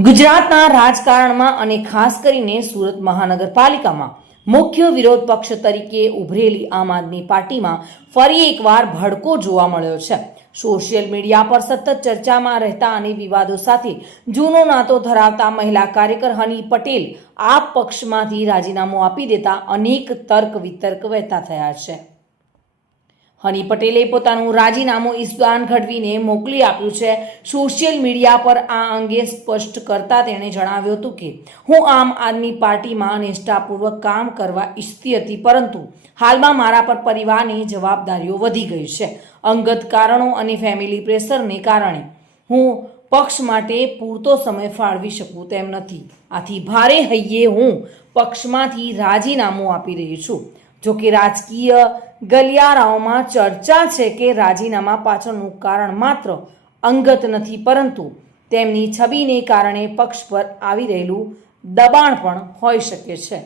ગુજરાતના રાજકારણમાં અને ખાસ કરીને સુરત મહાનગરપાલિકામાં મુખ્ય વિરોધ પક્ષ તરીકે ઉભરેલી આમ આદમી પાર્ટીમાં ફરી એકવાર ભડકો જોવા મળ્યો છે। સોશિયલ મીડિયા પર સતત ચર્ચામાં રહેતા અને વિવાદો સાથે જૂનો નાતો ધરાવતા મહિલા કાર્યકર હની પટેલ આપ પક્ષમાંથી રાજીનામું આપી દેતા અનેક તર્ક વિતર્ક વહેતા થયા છે। હની પટેલે પોતાનું રાજીનામું ઈસબાન ગઢવીને મોકલી આપ્યું છે। સોશિયલ મીડિયા પર આ અંગે સ્પષ્ટ કરતા તેણે જણાવ્યું હતું કે હું આમ આદમી પાર્ટીમાં નિષ્ઠાપૂર્વક કામ કરવા ઈચ્છતી હતી, પરંતુ હાલમાં મારા પર પરિવારની જવાબદારીઓ વધી ગઈ છે। અંગત કારણો અને ફેમિલી પ્રેશરને કારણે હું પક્ષ માટે પૂરતો સમય ફાળવી શકું તેમ નથી। આથી ભારે હૈયે હું પક્ષમાંથી રાજીનામું આપી રહી છું। જોકે રાજકીય ગલિયારાઓમાં ચર્ચા છે કે રાજીનામા પાછળનું કારણ માત્ર અંગત નથી, પરંતુ તેમની છબીને કારણે પક્ષ પર આવી રહેલું દબાણ પણ હોઈ શકે છે।